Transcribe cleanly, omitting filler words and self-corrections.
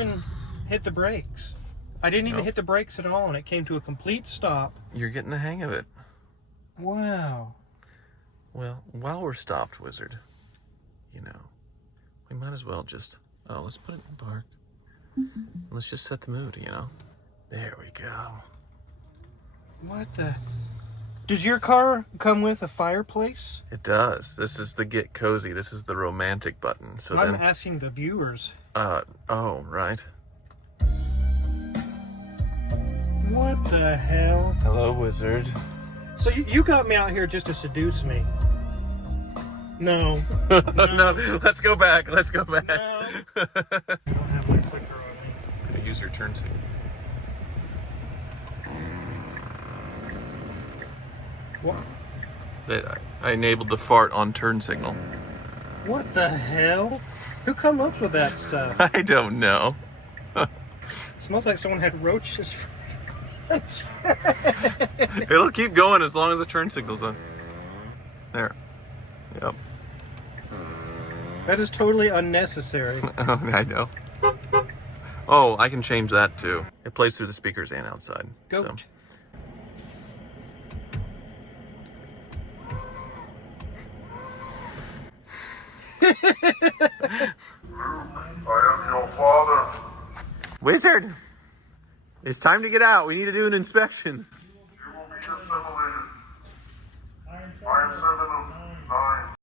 even hit the brakes. I didn't even hit the brakes at all, and it came to a complete stop. You're getting the hang of it. Wow. Well, while we're stopped, Wizard, you know, we might as well just... Oh, let's put it in park. Let's just set the mood, you know? There we go. What the... Does your car come with a fireplace? It does. This is the get cozy. This is the romantic button. So I'm then... asking the viewers. Oh, right. What the hell? Hello, Wizard. So you got me out here just to seduce me. No. No, let's go back. Let's go back. No. I don't have my clicker on me. Use your turn signal. What? I enabled the fart on turn signal. What the hell? Who come up with that stuff? I don't know. It smells like someone had roaches. It'll keep going as long as the turn signal's on. There. Yep. That is totally unnecessary. I know. Oh, I can change that too. It plays through the speakers and outside. Goat. So. I am your father. Wizard, it's time to get out. We need to do an inspection.